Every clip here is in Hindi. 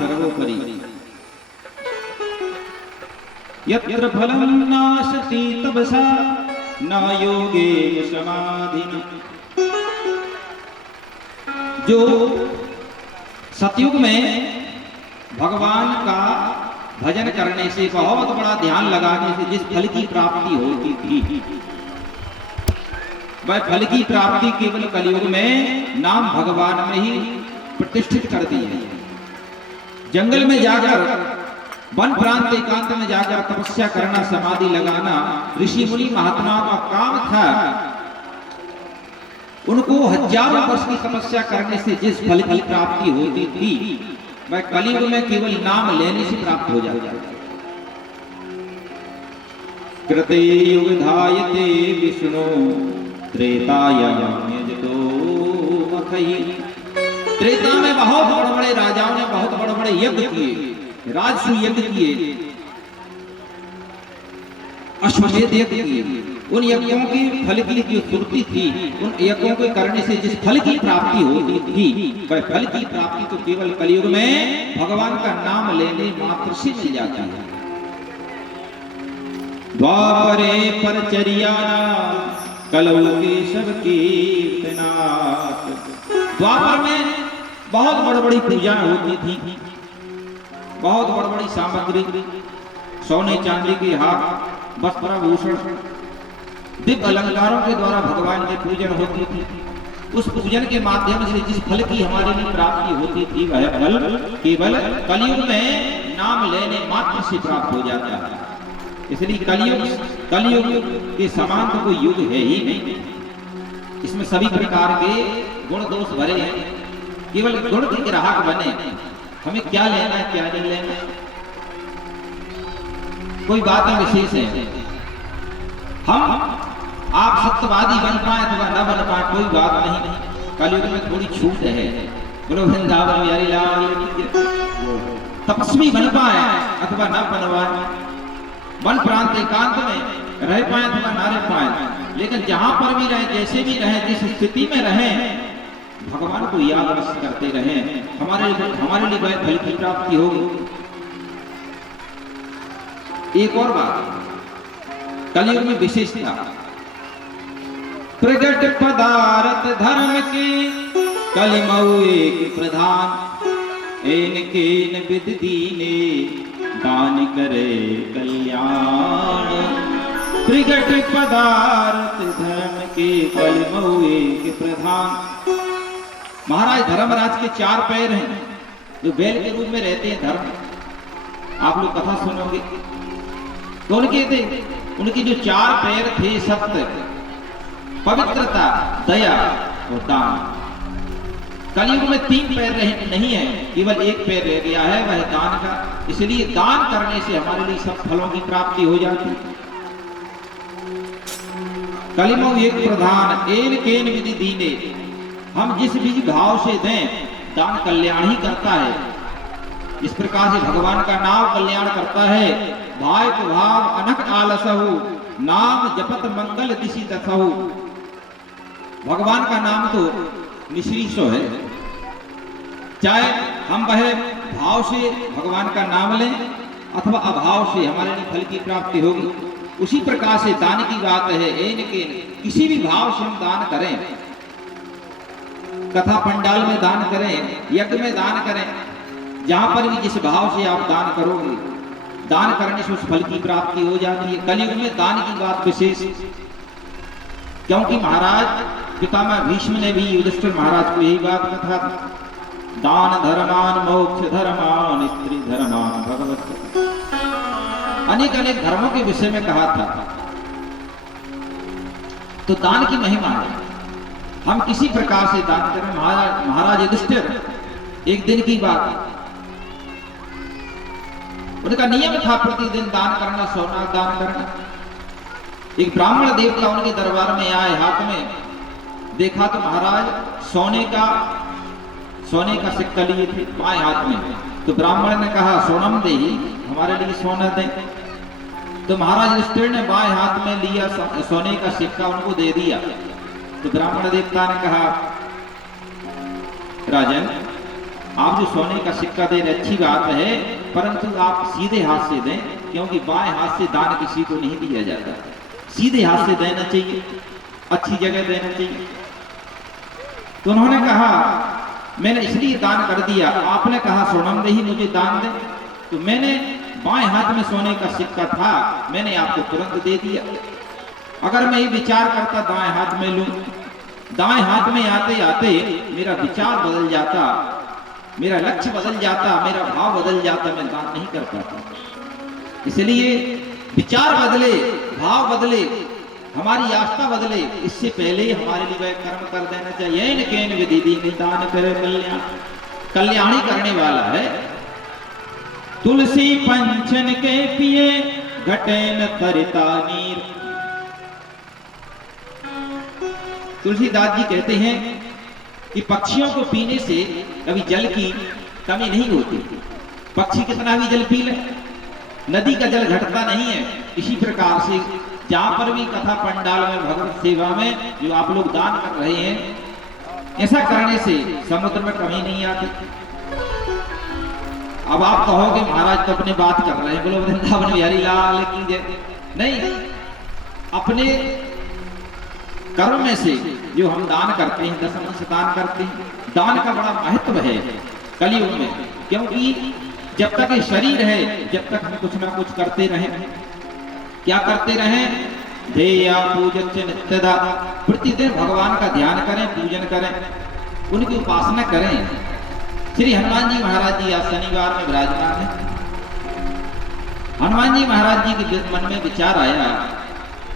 सर्वोपरि। यत्र फलं नाशति तपसा न योगेन समाधिना। जो सतयुग में भगवान का भजन करने से, बहुत बड़ा ध्यान लगाने से जिस फल की प्राप्ति होती थी, वह फल की प्राप्ति केवल कलयुग में नाम भगवान में ही प्रतिष्ठित कर दी है। जंगल में जाकर, वन प्रांत एकांत में जाकर तपस्या करना, समाधि लगाना ऋषि मुनि महात्माओं का काम था। उनको हजारों वर्ष की तपस्या करने से जिस फल की प्राप्ति होती थी, वह कलयुग में केवल नाम लेने से प्राप्त हो जाता है। कृते युग धायते विष्णु त्रेतायाम यजतो मखई। त्रेता में बहुत बड़े बड़े राजाओं ने बहुत बड़े बड़े यज्ञ किए, राजसू यज्ञ किए, अश्वमेध यज्ञ किए। उन यज्ञों की फल की जो पूर्ति थी, उन यज्ञों के करने से जिस फल की प्राप्ति होती थी, वह फल की प्राप्ति तो केवल कलयुग में भगवान का नाम लेने मात्र से मिल जाती है। द्वापरे परचर्या कलौ केशव कीर्तनात्। द्वापर में बहुत बड़ी बड़ी पूजा होती थी, बहुत बड़ी बड़ी सामग्री, सोने चांदी के हार, वस्त्र भूषण, दिव्य अलंकारों के द्वारा भगवान की पूजन होती थी। उस पूजन के माध्यम से जिस फल की हमारे लिए प्राप्ति होती थी, वह फल केवल कलयुग में नाम लेने मात्र से प्राप्त हो जाता है। इसलिए कलयुग के समान तो कोई युग है ही नहीं। इसमें सभी प्रकार के गुण दोष भरे हैं। केवल गुण के ग्राहक बने, हमें क्या लेना है क्या नहीं लेना, कोई बात विशेष है। हम आप सत्यवादी बन पाए अथवा न बन पाए कोई बात नहीं। कलयुग में थोड़ी छूट है। बोलो वृंदावन बिहारी लाल की जय। तपस्वी बन पाए अथवा न बन पाए, वन प्रांत एकांत में रह पाए अथवा न रह पाए, लेकिन जहां पर भी रहे, जैसे भी रहे, जिस स्थिति में रहे, भगवान को याद करते रहे, हमारे लिए वह फल की प्राप्ति होगी। एक और बात कलयुग में विशेषता, प्रगट पदार्थ धर्म के कलिमऊ एक प्रधान। इनके विद दीने दान करे कल्याण। प्रगट पदार्थ धर्म के कलिमऊ एक प्रधान। महाराज धर्मराज के 4 पैर हैं, जो बैल के रूप में रहते हैं। धर्म आप लोग कथा सुनोगे तो उनके थे, उनकी जो 4 पैर थे, सत्य, पवित्रता, दया और दान। कलयुग में 3 पैर नहीं है, केवल 1 पैर रह गया है, वह दान का। इसलिए दान करने से हमारे लिए सब फलों की प्राप्ति हो जाती। कलिमऊ एक प्रधान एन केन विधि दीने। हम जिस भी भाव से दें, दान कल्याण ही करता है। इस प्रकार से भगवान का नाम कल्याण करता है। भाव भाव अनक आलसहु, नाम जपत मंगल दिशि तथहु। भगवान का नाम तो निश्रीसो है। चाहे हम वह भाव से भगवान का नाम लें अथवा अभाव से, हमारे लिए फल की प्राप्ति होगी। उसी प्रकार से दान की बात है। किसी भी भाव से हम दान करें, कथा पंडाल में दान करें, यज्ञ में दान करें, जहां पर भी जिस भाव से आप दान करोगे, दान करने से उस फल की प्राप्ति हो जाती है। कलयुग में दान की बात विशेष, क्योंकि महाराज पितामह भीष्म ने भी युधिष्ठिर महाराज को यही बात कहा था, दान धर्मान मोक्ष धर्मान स्त्री धर्मान भगवत। अनेक अनेक धर्मों के विषय में कहा था। तो दान की महिमा है। हम किसी प्रकार से दान करें। महाराज युधिष्ठिर, एक दिन की बात, उनका नियम था प्रतिदिन दान करना, सोना दान करना। एक ब्राह्मण देवता उनके दरबार में आए, हाथ में देखा तो महाराज सोने का सिक्का लिए थे बाएं हाथ में। तो ब्राह्मण ने कहा सोनम दे, हमारे लिए सोना दे। तो महाराज युधिष्ठिर ने बाएं हाथ में लिया सोने का सिक्का, उनको दे दिया। तो ब्राह्मण देवता ने कहा, राजन आप जो सोने का सिक्का दे रहे अच्छी बात है, परंतु आप सीधे हाथ से दें, क्योंकि बाएं हाथ से दान किसी को नहीं दिया जाता। सीधे हाथ से देना चाहिए, अच्छी जगह देना चाहिए। तो उन्होंने कहा मैंने इसलिए दान कर दिया, आपने कहा सोनम ही मुझे दान दे, तो मैंने बाएं हाथ में सोने का सिक्का था, मैंने आपको तुरंत दे दिया। अगर मैं ये विचार करता दाएं हाथ में लूं, दाएं हाथ में आते आते मेरा विचार बदल जाता, मेरा लक्ष्य बदल जाता, मेरा भाव बदल जाता, मैं दान नहीं कर पाता। इसलिए विचार बदले, भाव बदले, हमारी आस्था बदले, इससे पहले ही हमारे लिए वह कर्म कर देना चाहिए। न केन विधि दीन दान करे कल्याण, कल्याणी करने वाला है। तुलसी पंचन के पिए घटे न तरता नीर। तुलसीदास जी कहते हैं कि पक्षियों को पीने से कभी जल की कमी नहीं होती। पक्षी कितना भी जल पी ले, नदी का जल घटता नहीं है। इसी प्रकार से जहां पर भी कथा पंडाल में, भगवत सेवा में जो आप लोग दान कर रहे हैं, ऐसा करने से समुद्र में कमी नहीं आती। अब आप कहोगे महाराज तो अपने बात कर रहे हैं, बोलो वृंदावन बिहारी लाल की जय। नहीं, अपने कर्म में से जो हम दान करते हैं, दशम दान करते हैं, दान का बड़ा महत्व है कलयुग में। क्योंकि जब तक ये शरीर है, जब तक हम कुछ ना कुछ करते रहें। क्या करते रहें? ध्येया पूजन नित्यदा, प्रतिदिन भगवान का ध्यान करें, पूजन करें, उनकी उपासना करें। श्री हनुमान जी महाराज जी आज शनिवार में विराजमान है। हनुमान जी महाराज जी के मन में विचार आया,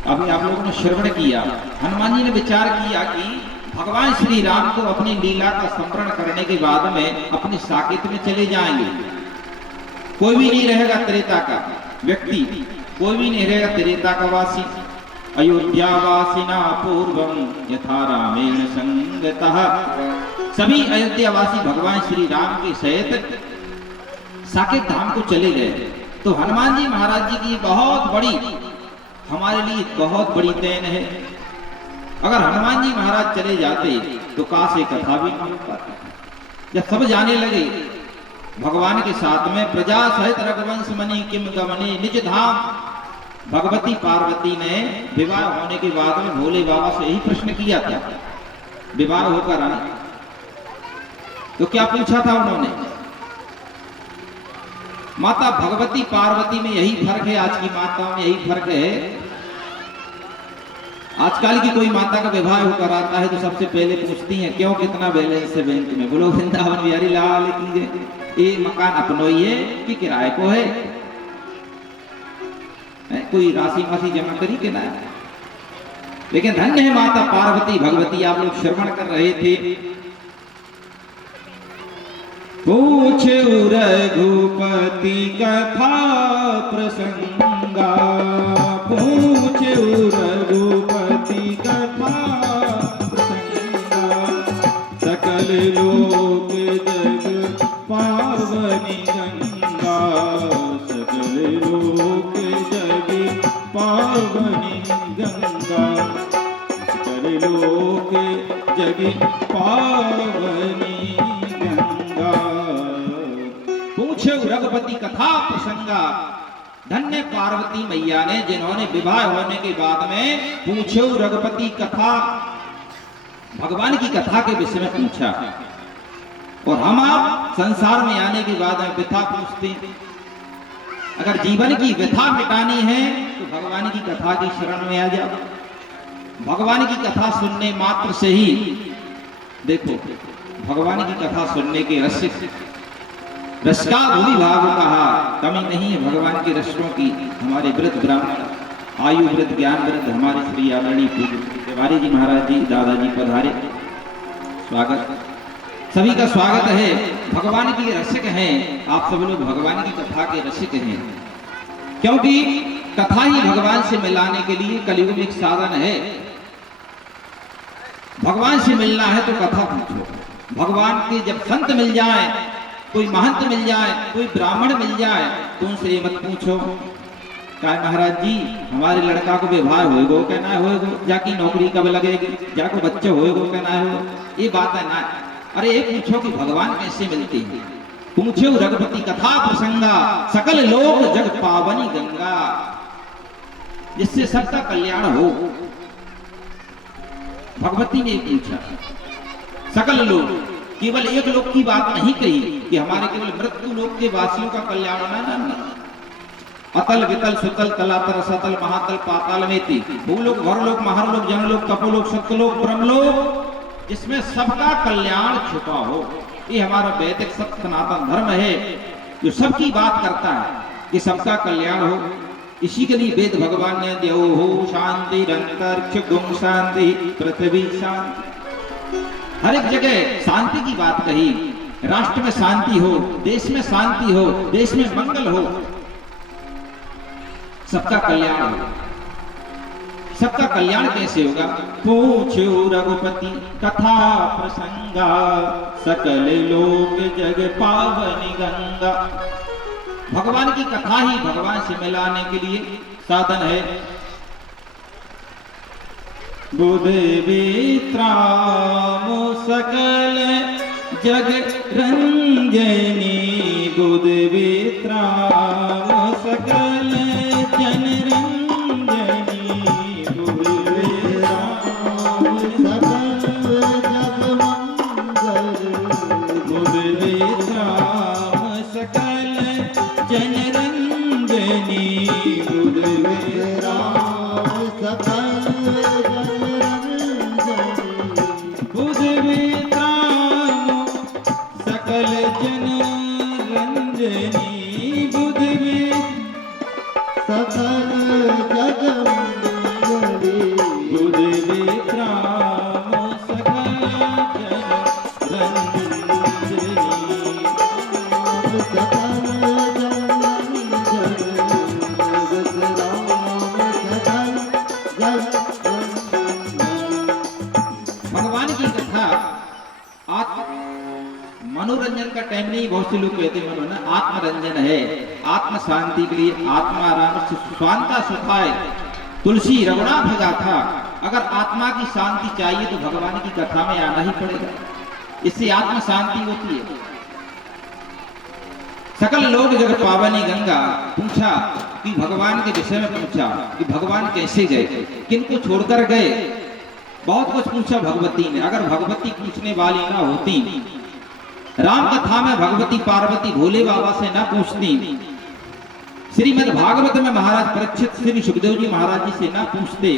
अभी आप लोगों ने श्रवण किया। हनुमान जी ने विचार किया कि भगवान श्री राम को अपनी लीला का स्मरण करने के बाद में अपने साकेत में चले जाएंगे। कोई भी नहीं रहेगा त्रेता का व्यक्ति, कोई भी नहीं रहेगा त्रेता का वासी। अयोध्यावासिना पूर्वम यथा रामेण संगतः, सभी अयोध्यावासी भगवान श्री राम के सहित साकेत धाम को चले गए। तो हनुमान जी महाराज जी की बहुत बड़ी, हमारे लिए बहुत बड़ी देन है। अगर हनुमान जी महाराज चले जाते तो काश ये कथा भी नहीं हो पाती। जब सब जाने लगे भगवान के साथ में, प्रजा सहित रघुवंश मणि किम गमने निज धाम, भगवती पार्वती ने विवाह होने के बाद में भोले बाबा से यही प्रश्न किया था, विवाह होकर आए तो क्या पूछा था उन्होंने? माता भगवती पार्वती में यही फर्क है, आज की माताओं में यही फर्क है। आजकल की कोई माता का विवाह होकर आता है तो सबसे पहले पूछती हैं क्यों, कितना बैलेंस है बैंक में। बोलो वृंदावन बिहारी लाल की जय। ये मकान अपनो ही है कि किराए को है? कोई राशि मासी जमा करी के ना? लेकिन धन्य है माता पार्वती भगवती। आप लोग श्रवण कर रहे थे, पूछे रघुपति कथा प्रसंगा, पूछे रघुपति कथा प्रसंगा, सकल लोक जग पावनी गंगा, सकल लोक जग पावनी गंगा, सकल लोक जग पावनी गंगा। पूछे रघुपति कथा प्रसंगा, धन्य पार्वती मैया ने जिन्होंने विवाह होने के बाद में पूछे रघुपति कथा, भगवान की कथा के विषय में पूछा। और हम आप संसार में आने के बाद में व्यथा पूछते हैं। अगर जीवन की व्यथा मिटानी है तो भगवान की कथा की शरण में आ जाओ। भगवान की कथा सुनने मात्र से ही, देखो भगवान की कथा सुनने के रस का भूमि भाव कहा, कमी नहीं है भगवान के रसों की। हमारे वृद्ध ब्राह्मण, आयु वृद्ध, ज्ञान वृद्ध, हमारे श्री आदरणीय पूज्य तिवारी जी महाराज जी, दादाजी पधारे, स्वागत, सभी का स्वागत है। भगवान के रसिक हैं आप सब लोग, भगवान की कथा के रसिक हैं, क्योंकि कथा ही भगवान से मिलाने के लिए कलयुग में एक साधन है। भगवान से मिलना है तो कथा पूछो। भगवान के जब संत मिल जाए, कोई महंत मिल जाए, कोई ब्राह्मण मिल जाए, तो उनसे ये मत पूछो क्या महाराज जी हमारे लड़का को विवाह होएगो कहना होएगो, जाकी नौकरी कब लगेगी, जाको बच्चे होएगो कहना हो, ये बात है ना। अरे एक पूछो कि भगवान कैसे मिलते हैं। पूछो रघुपति कथा प्रसंगा, सकल लोक जग पावनी गंगा, जिससे सबका कल्याण हो। भगवती ने पूछा सकल लोग, केवल एक लोक की बात नहीं कही कि हमारे केवल मृत्यु लोक के वासियों का कल्याण होना ना। अतल वितल सुतल तलातर सतल महातल पाताल में थी, भूलोक भरलोक महालोक जनलोक तपोलोक सत्यलोक ब्रह्मलोक, जिसमें सबका कल्याण छुपा हो। ये हमारा वैदिक सनातन धर्म है जो सबकी बात करता है कि सबका कल्याण हो। इसी के लिए वेद भगवान ने देव हो शांति अंतरिक्ष गुम शांति पृथ्वी शांति, हर एक जगह शांति की बात कही। राष्ट्र में शांति हो, देश में शांति हो, देश में मंगल हो, सबका कल्याण हो। सबका कल्याण कैसे होगा? पूछो रघुपति कथा प्रसंगा, सकल लोक जग पावनी गंगा। भगवान की कथा ही भगवान से मिलाने के लिए साधन है। बुध वित्राम सकल जग रंजनी, बुध वित्राम सकल जन रंजनी, बुध वित्राम सकल जग मंगल, बुध वित्राम सकल जन रंजनी, बुध वित्राम सकल बुध वित्राम सकल जन रंजनी, बुध सकल जग मंगली, बुध वित्राम सकल जन रंजनी, सकल मनोरंजन का टाइम नहीं। बहुत से लोग कहते हैं आत्मरंजन है, आत्म शांति के लिए आत्मा आराम स्वांता सुखाए तुलसी रघुना भगा था। अगर आत्मा की शांति चाहिए तो भगवान की कथा में आना ही पड़ेगा, इससे आत्म शांति होती है। सकल लोग जग पावनी गंगा, पूछा कि भगवान के विषय में पूछा कि भगवान कैसे गए, किनको छोड़कर गए, बहुत कुछ पूछा भगवती ने। अगर भगवती पूछने वाली ना होती, राम कथा में भगवती पार्वती भोले बाबा से ना पूछती, श्रीमद् भागवत में महाराज परीक्षित श्री सुखदेव जी महाराज जी से ना पूछते,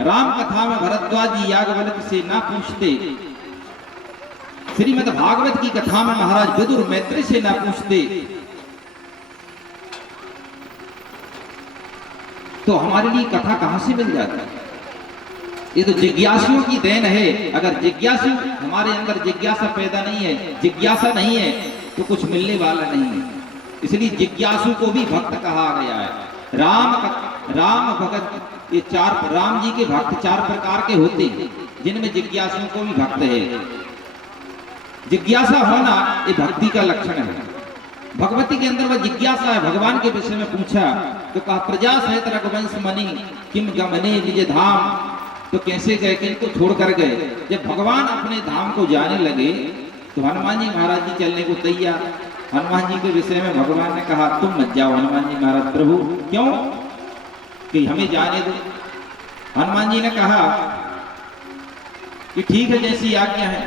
राम कथा में भरद्वाज जी याज्ञवल्क्य से ना पूछते, श्रीमद् भागवत की कथा में महाराज विदुर मैत्री से ना पूछते, तो हमारे लिए कथा कहां से मिल जाती? ये तो जिज्ञासुओं की देन है। अगर जिज्ञासु हमारे अंदर जिज्ञासा पैदा नहीं है, जिज्ञासा नहीं है, तो कुछ मिलने वाला नहीं है। इसलिए जिज्ञासु को भी भक्त कहा गया है। राम भगत, ये चार राम जी के भक्त चार प्रकार के होते हैं, जिनमें जिज्ञासुओं को भी भक्त है। जिज्ञासा होना ये भक्ति का लक्षण है। भगवती के अंदर वह जिज्ञासा है। भगवान के विषय में पूछा तो कहा प्रजा सहित रघुवंश मणि किम गमने निज धाम, तो कैसे गए, किनको छोड़कर गए। जब भगवान अपने धाम को जाने लगे तो हनुमान जी महाराज जी चलने को तैयार। हनुमान जी के विषय में भगवान ने कहा तुम मत जाओ। हनुमान जी महाराज प्रभु क्यों, कि हमें जाने दो। हनुमान जी ने कहा कि ठीक है जैसी आज्ञा है,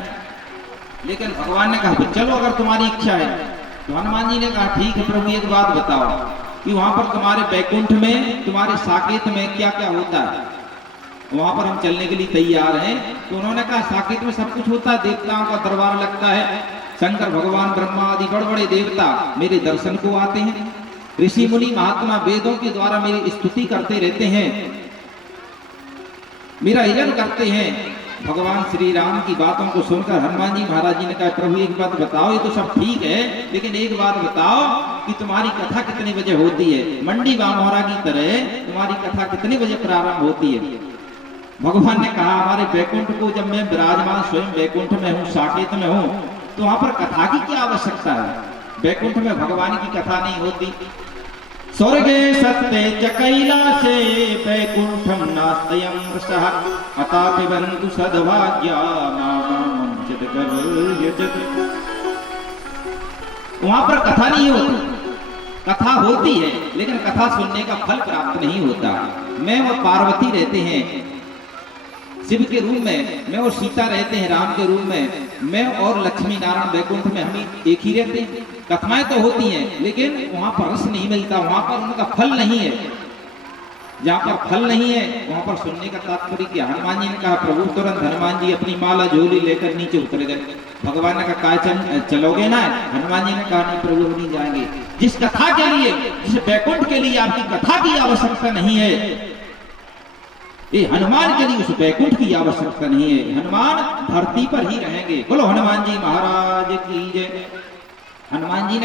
लेकिन भगवान ने कहा चलो अगर तुम्हारी इच्छा है। तो हनुमान जी ने कहा ठीक है प्रभु, एक बात बताओ कि वहां पर तुम्हारे बैकुंठ में, तुम्हारे साकेत में क्या क्या होता है, वहां पर हम चलने के लिए तैयार हैं। तो उन्होंने कहा साकेत में सब कुछ होता है, देवताओं का दरबार लगता है, शंकर भगवान ब्रह्मा आदि बड़े बड़े देवता मेरे दर्शन को आते हैं, ऋषि मुनि महात्मा वेदों के द्वारा मेरी स्तुति करते रहते हैं, मेरा यजन करते हैं। भगवान श्री राम की बातों को सुनकर हनुमान जी महाराज जी ने कहा प्रभु एक बात बताओ, ये तो सब ठीक है, लेकिन एक बात बताओ कि तुम्हारी कथा कितने बजे होती है? मंडी बामोरा की तरह तुम्हारी कथा कितने बजे प्रारंभ होती है? भगवान ने कहा हमारे बैकुंठ को, जब मैं विराजमान स्वयं बैकुंठ में हूँ, साकेत में हूँ, तो वहां पर कथा की क्या आवश्यकता है? बैकुंठ में भगवान की कथा नहीं होती। स्वर्गे सत्ते च कैलासे बैकुंठम नास्त्यं वृषः अतापि बंधु सद्भाग्या मामं चित कर ये जग। वहां पर कथा नहीं होती, कथा होती है लेकिन कथा सुनने का फल प्राप्त नहीं होता। मैं और पार्वती रहते हैं शिव के रूप में, मैं और सीता रहते हैं राम के रूप में, मैं और लक्ष्मी नारायण वैकुंठ में हम एक ही रहते हैं। कथाएं तो होती हैं लेकिन वहां पर रस नहीं मिलता, वहां पर उनका फल नहीं है। जहां पर फल नहीं है वहां पर सुनने का तात्पर्य क्या। हनुमान जी ने कहा प्रभु, तुरंत हनुमान जी अपनी माला झोली लेकर नीचे उतर गए। भगवान ने कहा चलोगे ना? हनुमान जी ने कहा नहीं प्रभु, नहीं जाएंगे। जिस कथा के लिए, जिस वैकुंठ के लिए आपकी कथा की आवश्यकता नहीं है, ये हनुमान के लिए उस वैकुंठ की आवश्यकता नहीं है। हनुमान धरती पर ही रहेंगे। बोलो हनुमान जी महाराज की जय। हनुमान जी ने